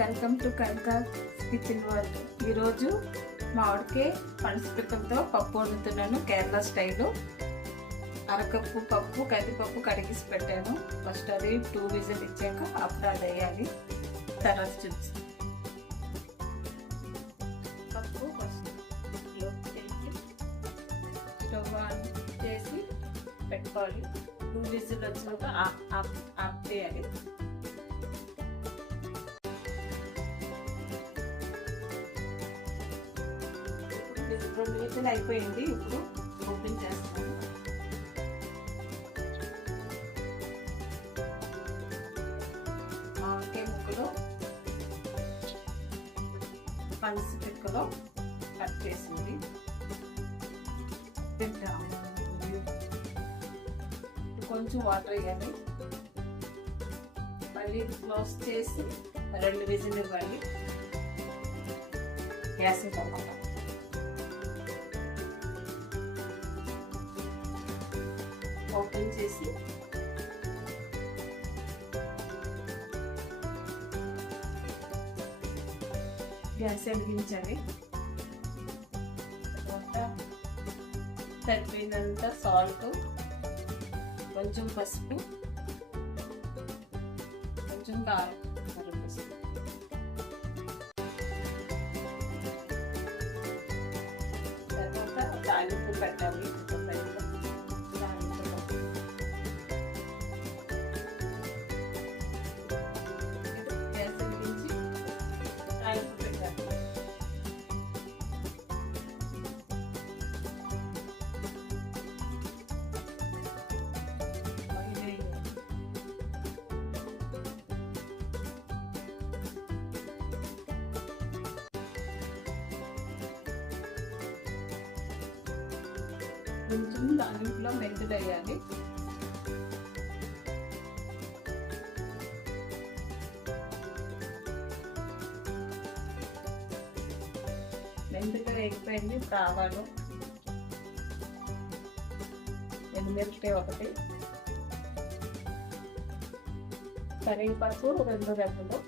Welcome to Kavitha kitchen world. ఈరోజు మామిడికాయ పనసపిక్కలతో పప్పు వండుతున్నాను కేరళ స్టైలు. అరకప్పు పప్పు కందిపప్పు కడిగేసి పెట్టాను. ఫస్ట్ అది 2 విజిల్ ఇచ్చాక అప్పుడు అది వేయాలి. తర్వాత చూసి పప్పు ఫస్ట్ స్టవ్ ఆన్ చేసి పెట్టుకోవాలి. 2 విజిల్ వచ్చినాక ఆఫ్ చేయాలి. 2 విజిల్ అయిపోయింది. ఇప్పుడు ఓపెన్ చేస్తాను. మామిడికాయ ముక్కలు పనసపిక్కలో కట్ చేసింది కొంచెం వాటర్ వేయాలి. మళ్ళీ క్లోజ్ చేసి 2 విజిల్ ఇవ్వాలి. గ్యాస్ అన్నమాట. ఓపెన్ చేసి గ్యాస్ వెలిగించాలి. సరిపోయినంత సాల్ట్, కొంచెం పసుపు, కొంచెం కారం, పసుపు. తర్వాత తాలింపు పెట్టాలి. గ్యాస్ వెలిగించి తాలింపు పెట్టాలి. కొంచెం తాలింపులో మెంతులు వేయాలి. మెంతులు వేగిపోయింది. ఆవాలు, ఎండుమిరపకాయ ఒకటి, కరివేపాకు 2 రెమ్మలు,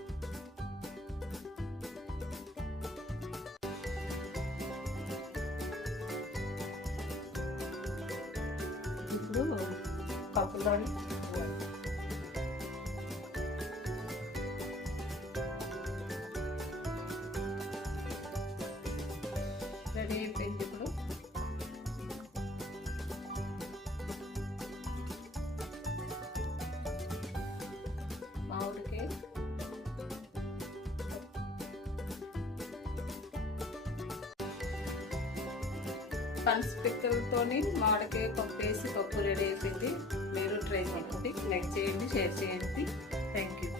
ఇప్పుడు పప్పులోని రెడీ అయిపోయింది. ఇప్పుడు మామిడికాయ పనసపిక్కలతోని మామిడికాయ పప్పు వేసి పప్పు రెడీ అయిపోయింది. మీరు ట్రై చేయండి, లైక్ చేయండి, షేర్ చేయండి. Thank you.